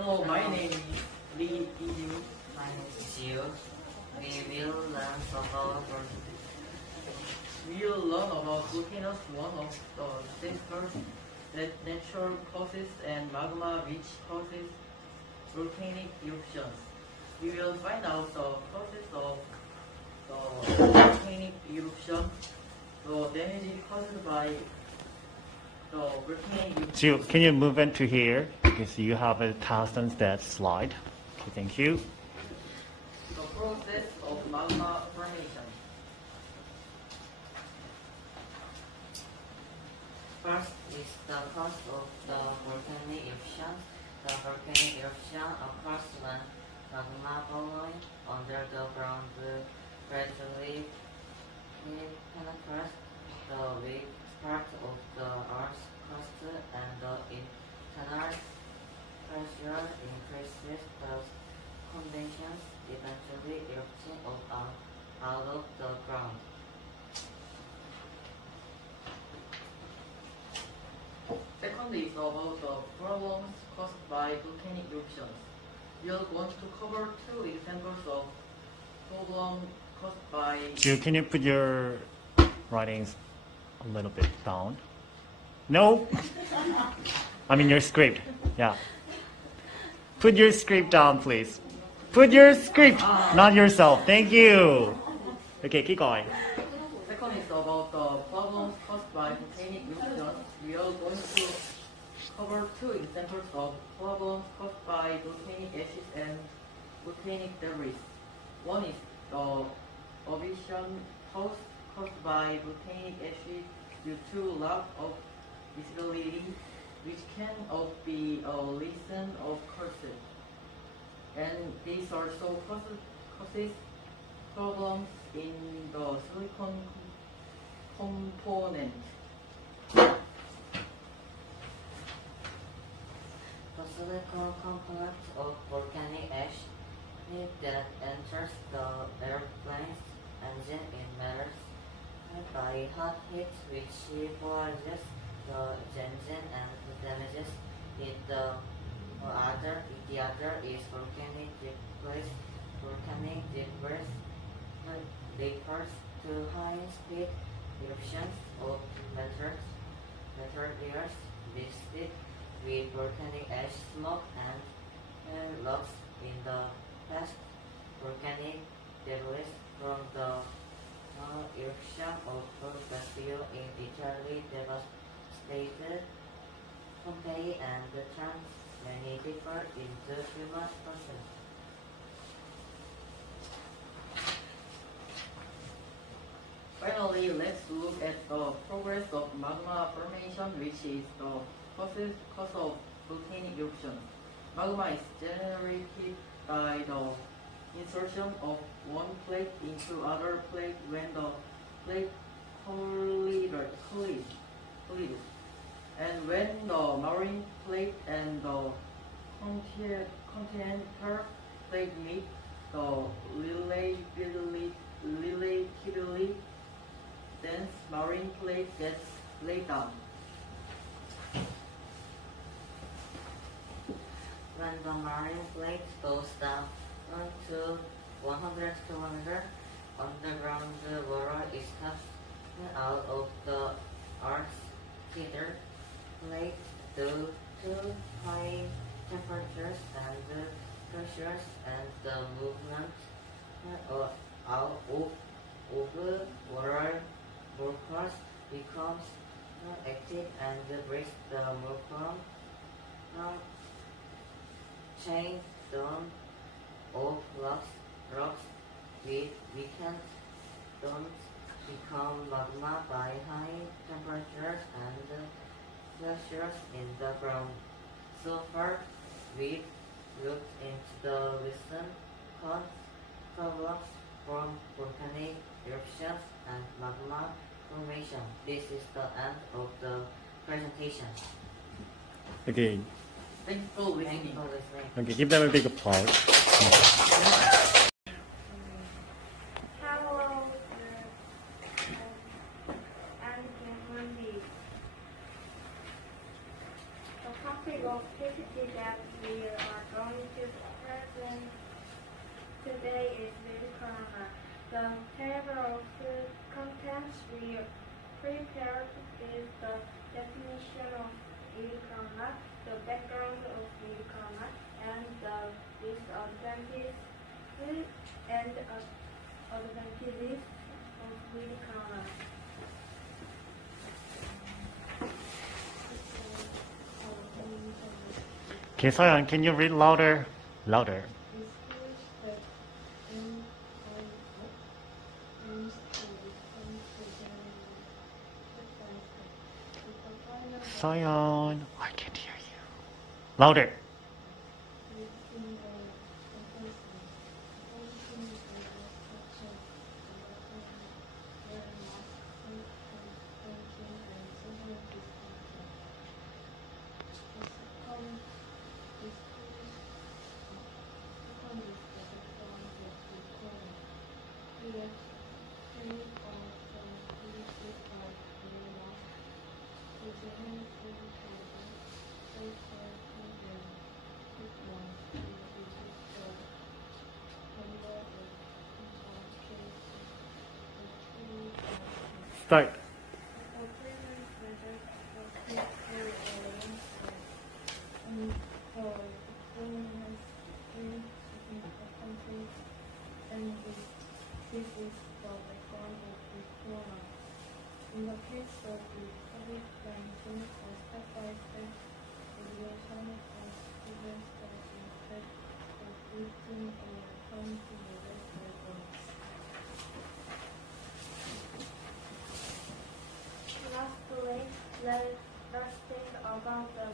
Hello, my name is Lee Iju. My name is Gio. We will learn about We will learn about volcanoes, one of the sectors that natural causes and magma which causes volcanic eruptions. We will find out the causes of the volcanic eruption, the damage caused by the volcanic eruption. So can you move into here because you have 1,000 that slide. Okay, thank you. The process of magma formation. first is the cause of the volcanic eruption. The volcanic eruption occurs when magma flowing under the ground gradually penetrates the weak part of the Earth's crust and the internal pressure increases. The conditions eventually erupting out of the ground. Second is about the problems caused by volcanic eruptions. We are going to cover two examples of problems caused by. So can you put your writings a little bit down? No? I mean your script. Yeah. Put your script down, please. Put your script, not yourself. Thank you. Okay, keep going. Second is about the problems caused by volcanic eruptions. We are going to cover two examples of problems caused by volcanic ash and volcanic debris. One is the evaporation caused by volcanic ash due to lack of visibility, which can be a reason of causes. And this also causes problems in the silicon component. The silicon component of volcanic ash that enters the airplane's engine in melts by hot heat, which poisons the engine and damages it. The other is volcanic debris. Volcanic debris refers to high-speed eruptions of materials mixed with volcanic ash, smoke, and rocks. In the past, volcanic debris from the eruption of Vesuvio in Italy devastated Pompeii and turned many people into human persons. Finally, let's look at the progress of magma formation, which is the cause of volcanic eruption. Magma is generated by the insertion of one plate into other plate when the plate collides. And when the marine plate and the continental plate meet, the relatively dense marine plate gets laid down. When the marine plate goes down to 100 km, underground water is cut out of the Earth's feeder plate due to high temperatures and pressures, and the movement of water molecules becomes active and breaks the molecule chain down of rocks with weakened stones become magma by high temperatures and pressures in the ground. Sulfur with roots into the recent problems from volcanic eruptions and magma formation. This is the end of the presentation. Okay. Thank you for Thank you listening. for listening. Okay, give them a big applause. Hello, and Wendy. The topic of PPT that we are going to present today is with corona. The table of contents we prepared is the definition of with corona, the background of with corona, and the disadvantages and advantages of with corona. Okay, Soyeon, can you read louder? Louder. Soyeon, I can't hear you. Louder. Start. This is the background of the corona. In the case of the COVID-19, a step-by-step regulation of students that instead of waiting or coming to the rest programs. Lastly, let's think about the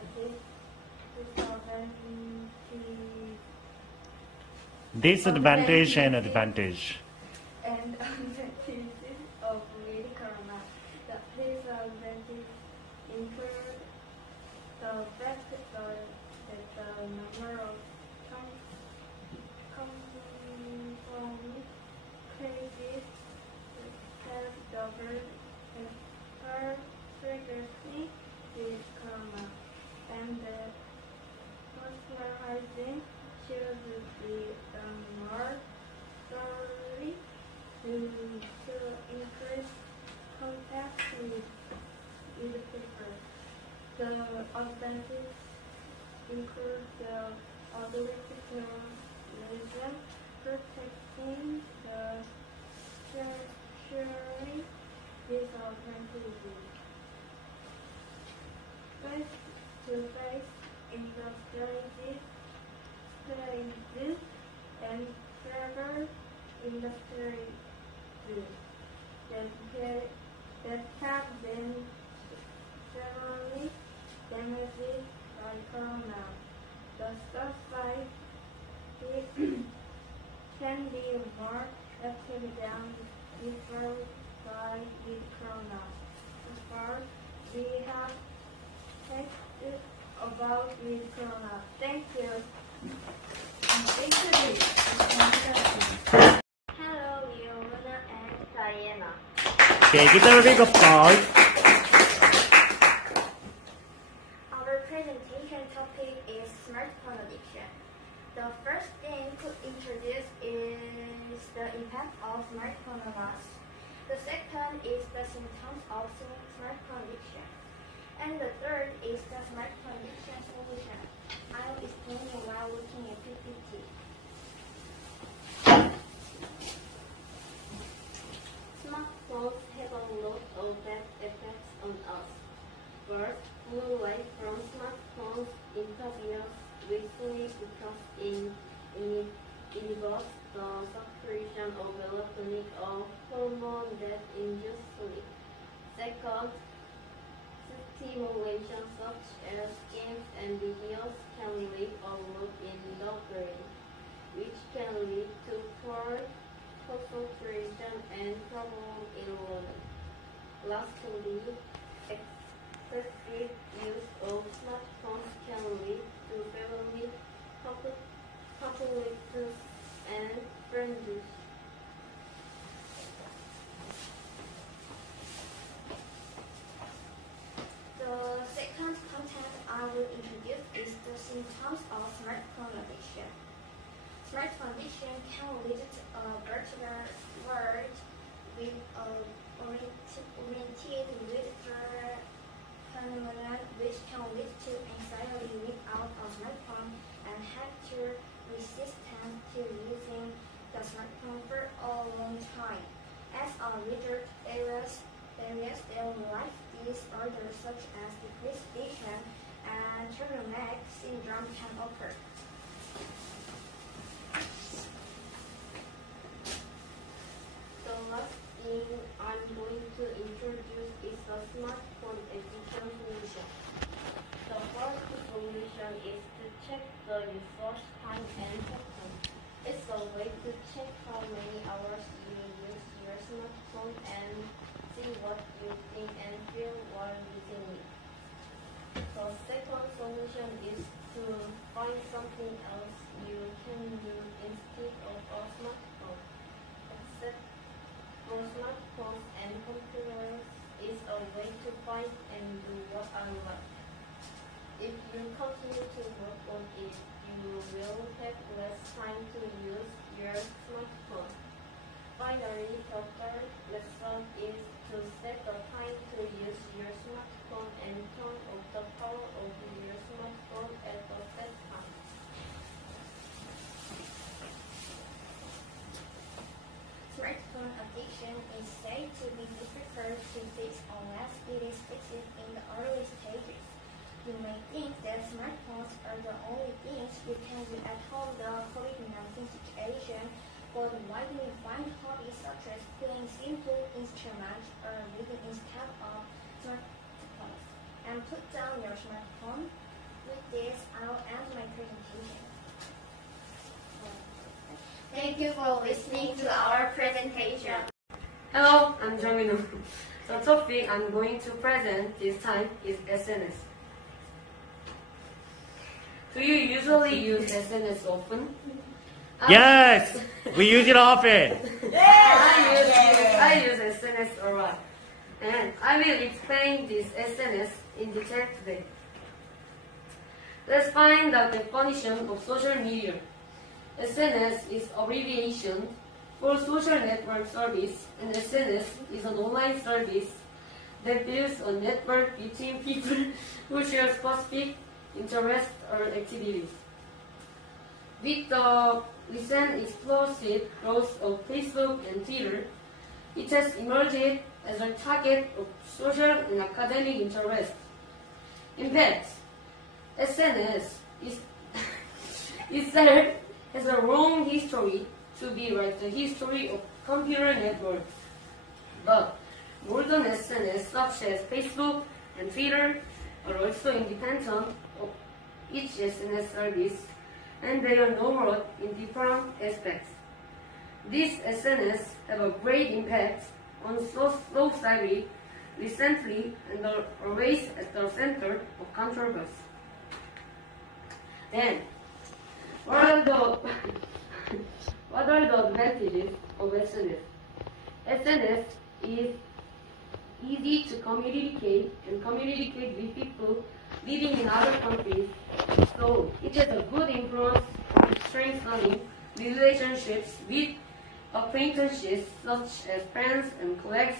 Disadvantage and advantage. and advantages of with corona. The disadvantages include the fact that the number of confirmed cases has doubled as previously with corona, and the hospitalizing should be done more thoroughly to increase contact with people. The advantages include the ability to listen, protecting the sharing disadvantages. Face-to-face industries and travel industries that have been severely damaged by corona. The society can be more active than before by with corona. So far, we have talked about with corona. Thank you. Hello, Leona and Diana. Okay, give them a big applause. Our presentation topic is smartphone addiction. The first thing to introduce is the impact of smartphone on us. The second is the symptoms of smartphone addiction. And the third is the smartphone addiction solution. I'll explain it while looking at PPT. Smartphones have a lot of bad effects on us. First, blue light from smartphones interferes with sleep because it inhibits the secretion of melatonin, a hormone that induces sleep. Second, stimulation such as games and videos can leave a loop in the brain, which can lead to poor concentration and problem in learning. Lastly, excessive use of smartphones can lead to family conflicts and friendships. The second content I will introduce symptoms of smartphone addiction. Smartphone addiction can lead to a virtual world with oriented withdrawal phenomenon, which can lead to anxiety without a smartphone and habitual resistance to using the smartphone for a long time. As a result, various daily life disorders such as decreased vision and turtleneck syndrome can occur. The last thing I'm going to introduce is the smartphone addiction solution. The first solution is to check the user's time and seconds. It's a way to check how many hours you use your smartphone and see what you think and feel while using it. The second solution is to find something else you can do instead of a smartphone. Except for smartphones and computers is a way to find and do what I like. If you continue to work on it, you will have less time to use your smartphone. Finally, the third lesson is to set the time to use your smartphone and turn off the power of your smartphone at the set time. Smartphone addiction is said to be difficult to fix unless it is fixed in the early stages. You may think that smartphones are the only things you can do at home in the COVID-19 situation, but why do you find hobbies such as playing simple instruments or reading instead of smartphones? And put down your smartphone. With this, I'll end my presentation. Thank you for listening to our presentation. Hello, I'm Jongin. The topic I'm going to present this time is SNS. Do you usually use SNS often? Yes! We use it often! I use SNS a lot. And I will explain this SNS in detail today. Let's find the definition of social media. SNS is abbreviation for social network service, and SNS is an online service that builds a network between people who share specific interests or activities. With the recent explosive growth of Facebook and Twitter, it has emerged as a target of social and academic interest. In fact, SNS itself has a long history to be like the history of computer networks. But modern SNS such as Facebook and Twitter are also independent of each SNS service, and they are numerous in different aspects. These SNS have a great impact on society recently and are always at the center of controversy. Then, what are the advantages of SNS? SNS is easy to communicate with people living in other countries, so it has a good influence on strengthening relationships with acquaintances such as friends and colleagues,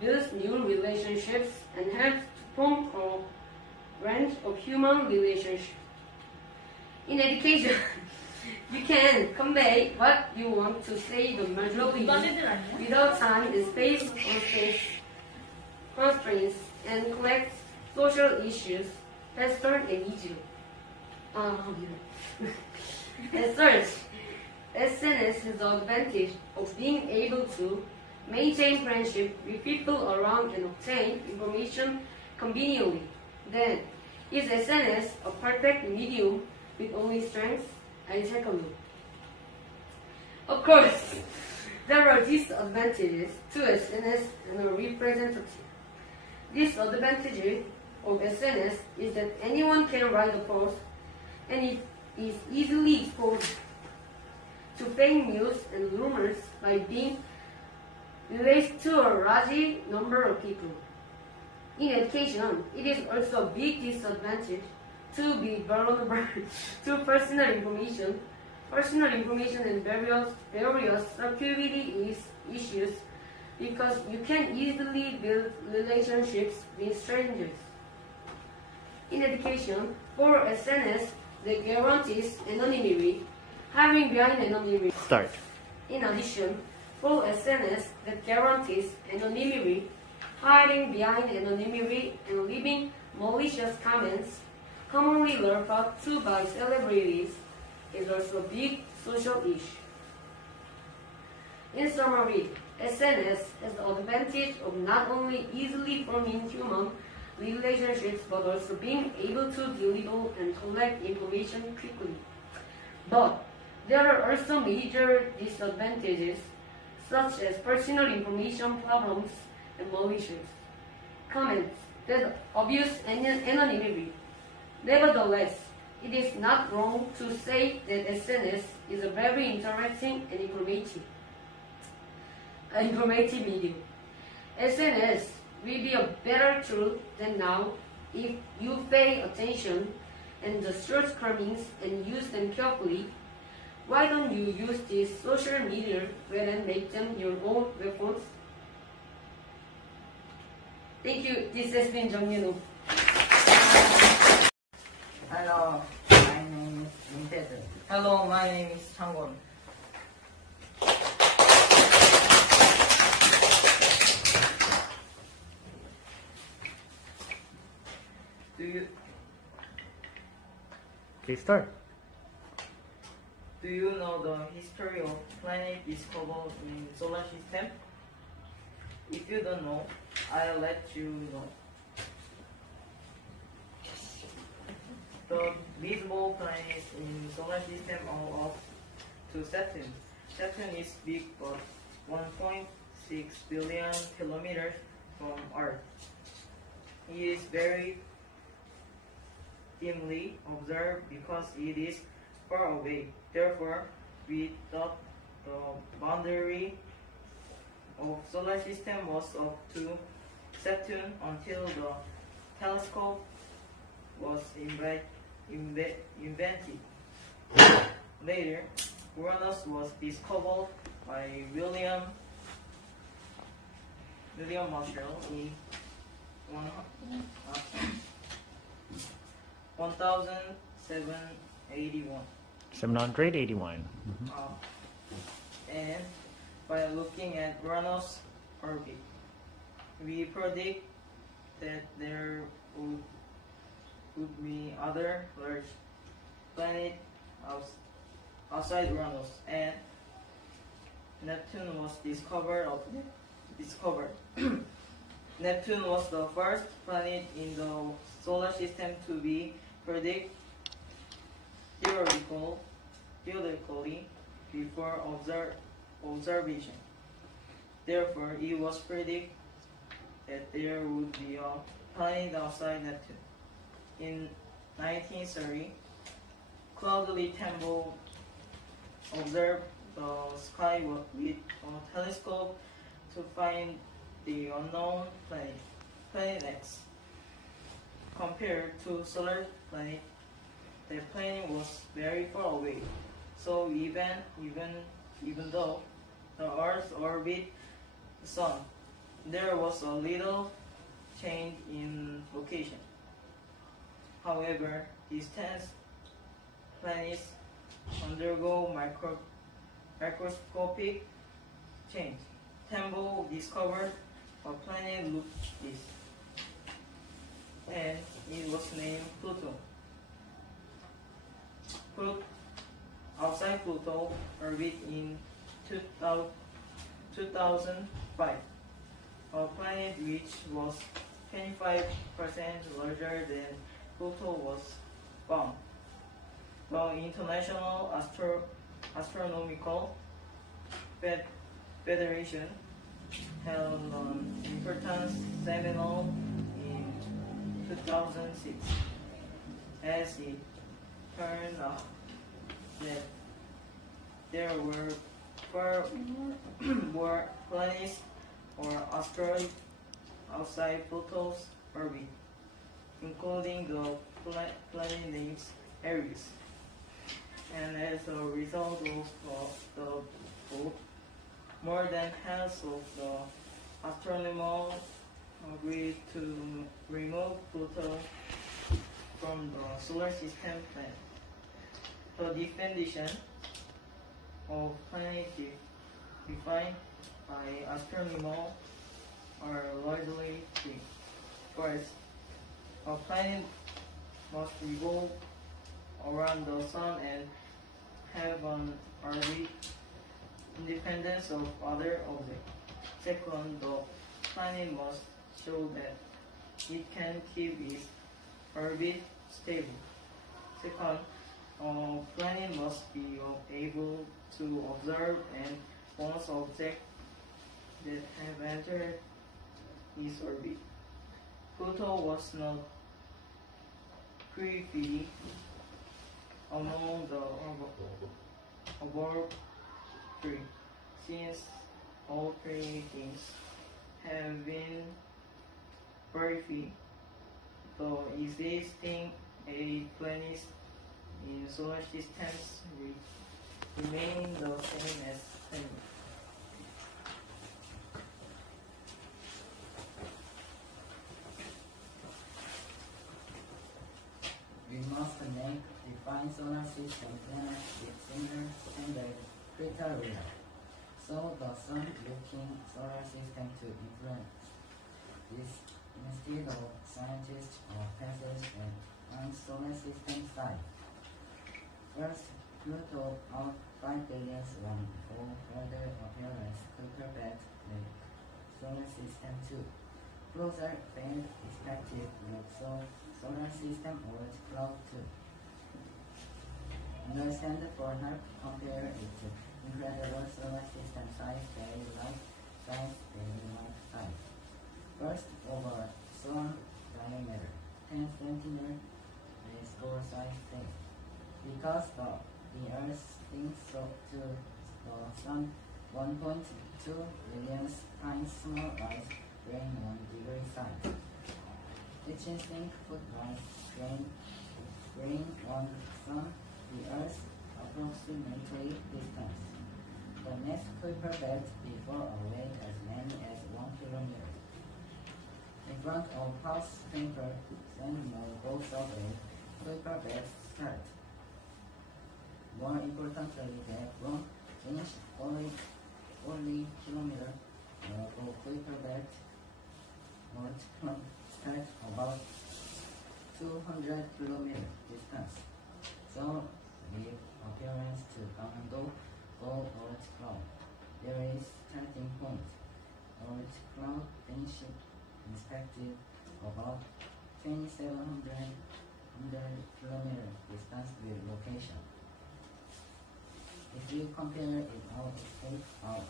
builds new relationships, and helps to form a range of human relationships. In education, you can convey what you want to say the majority without time and space constraints, and collect social issues faster and easier. As such, SNS has the advantage of being able to maintain friendship with people around and obtain information conveniently. Then, is SNS a perfect medium with only strengths? I take a look. Of course, there are disadvantages to SNS and are representative. Disadvantage of SNS is that anyone can write a post, and it is easily exposed to fake news and rumors by being released to a large number of people. In education, it is also a big disadvantage to be vulnerable to personal information and various security issues because you can easily build relationships with strangers. In education, for SNS that guarantees anonymity, hiding behind anonymity. Start. In addition, for SNS that guarantees anonymity, hiding behind anonymity and leaving malicious comments, commonly referred to by celebrities, is also a big social issue. In summary, SNS has the advantage of not only easily forming human relationships but also being able to deliver and collect information quickly. But there are also major disadvantages such as personal information problems and malicious comments that abuse anonymity. Nevertheless, it is not wrong to say that SNS is a very interesting and informative medium. SNS will be a better tool than now if you pay attention and the shortcomings and use them carefully. Why don't you use these social media rather than make them your own weapons? Thank you. This has been 정윤호. Hello, my name is Mintae. Hello, my name is Changwon. Please start. Do you know the history of planet discovered in solar system? If you don't know, I'll let you know. The visible planets in solar system are up to Saturn. Saturn is big but 1.6 billion kilometers from Earth. It is very dimly observed because it is far away. Therefore, we thought the boundary of solar system was up to Saturn until the telescope was invented. Later, Uranus was discovered by William Marshall in 1781. 781. And by looking at Uranus' orbit, we predict that there would be other large planets outside Uranus, and Neptune was discovered. Neptune was the first planet in the solar system to be predicted theoretically before observation. Therefore, it was predicted that there would be a planet outside Neptune. In 1930, Claude Temple observed the sky with a telescope to find the unknown planet, Planet X. Compared to solar planet, the planet was very far away. So even though the Earth orbits the Sun, there was a little change in location. However, distant planets undergo microscopic change. Temple discovered a planet looked this, and it was named Pluto. Outside Pluto orbit in 2005, a planet which was 25% larger than Pluto was found. The International Astronomical Federation held an important seminar in 2006, as it turned out that there were far more planets or asteroids outside Pluto's orbit. including the planet's areas. And as a result of the vote, more than half of the astronomers agreed to remove Pluto from the solar system plan. The definition of planet defined by astronomers are largely three. First, a planet must revolve around the sun and have an orbit independent of other objects. Second, the planet must show that it can keep its orbit stable. Second, a planet must be able to observe and bounce objects that have entered its orbit. Pluto was not previously among the above three, since all three things have been verified. The existing 8 planets in solar systems remain the same as planets. We must make defined solar system planets with similar standard criteria, so the sun-looking solar system to influence this instead of scientists or passage and solar system side. First, Pluto out 5 billion one for further appearance Kuiper-Belt lake solar system 2. Closer failed expected look so solar system Oort cloud 2. Understand for help compare it to incredible solar system size very light size very light size. First over sun diameter 10 cm is for size thing. Because the Earth sinks to the sun 1.2 billion times small as grain 1 degree size. Kitchen sink foot rise grain 1 sun the Earth approximately distance. The next Kuiper-Belt before a weight as many as 1 kilometer. In front of house paper, send no both away, Kuiper-Belt start. More importantly, the from inch only kilometer for Kuiper-Belt or start about 200 kilometer distance. So, with appearance to commando for Oort cloud, there is starting point. Oort cloud finish inspected about 2,700 kilometer distance with location. If you compare it our state, our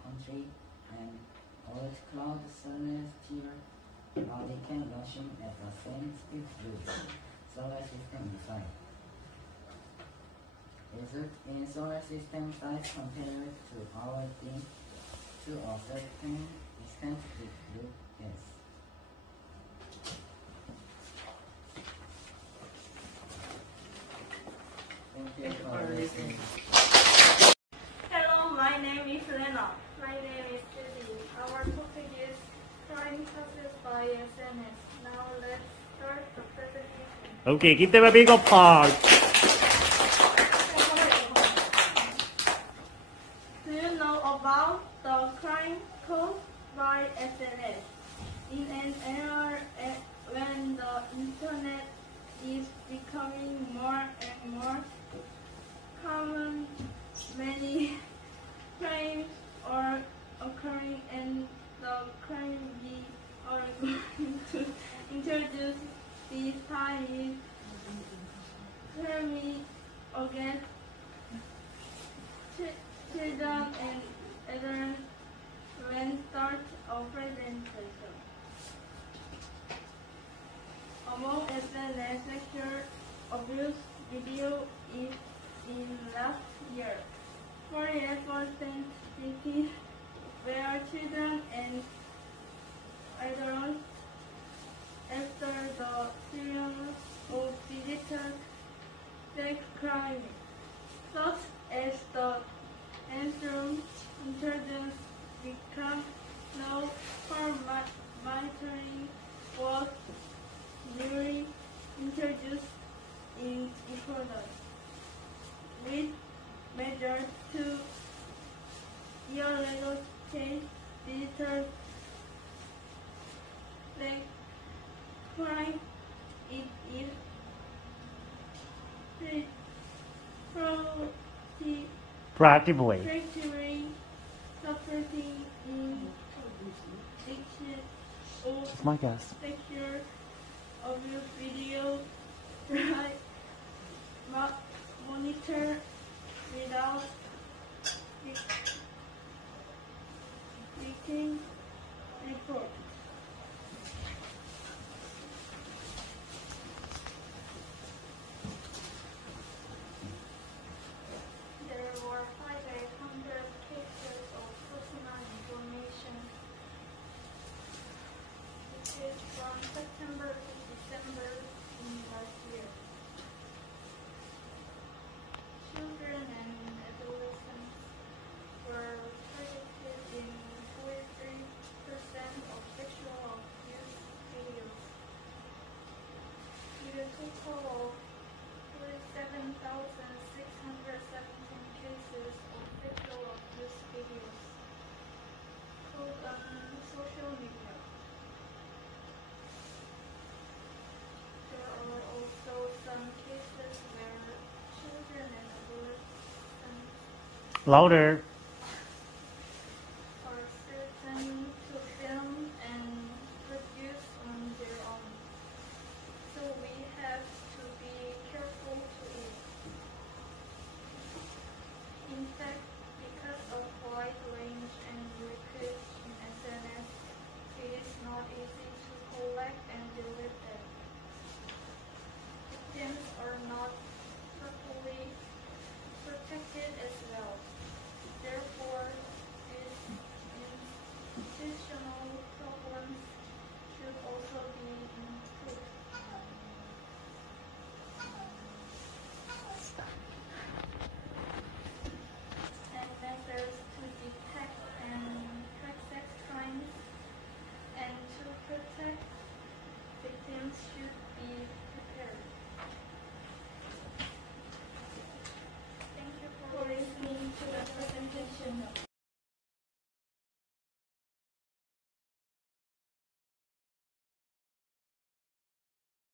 country, and Oort cloud celestial body can rushing at the same speed with solar system inside. Result in solar system size compared to our thing to a certain extent it look yes. Thank you for listening. Hello, my name is Lena. My name is Judy. Our topic is trying classes by SNS. Now let's start the presentation. Okay, give them a big applause. Do you know about the crime caused by SNS? In an era when the internet is becoming more and more common, many crimes are occurring, and the crime we are going to introduce this time is crime against children and adults when start a presentation. Among SNS sexual abuse video is in last year. 48% cities where children and adults after the crime it is Proactively. practically supporting in It's my guess. picture of your video, right? Monitor without written report. There were 500 cases of personal information. It is from September to December in last year. Children and adolescents were targeted in 43% of sexual abuse videos, with a total of 47,617 cases of sexual abuse videos sold on social media. There are also some cases where children and adolescents Louder.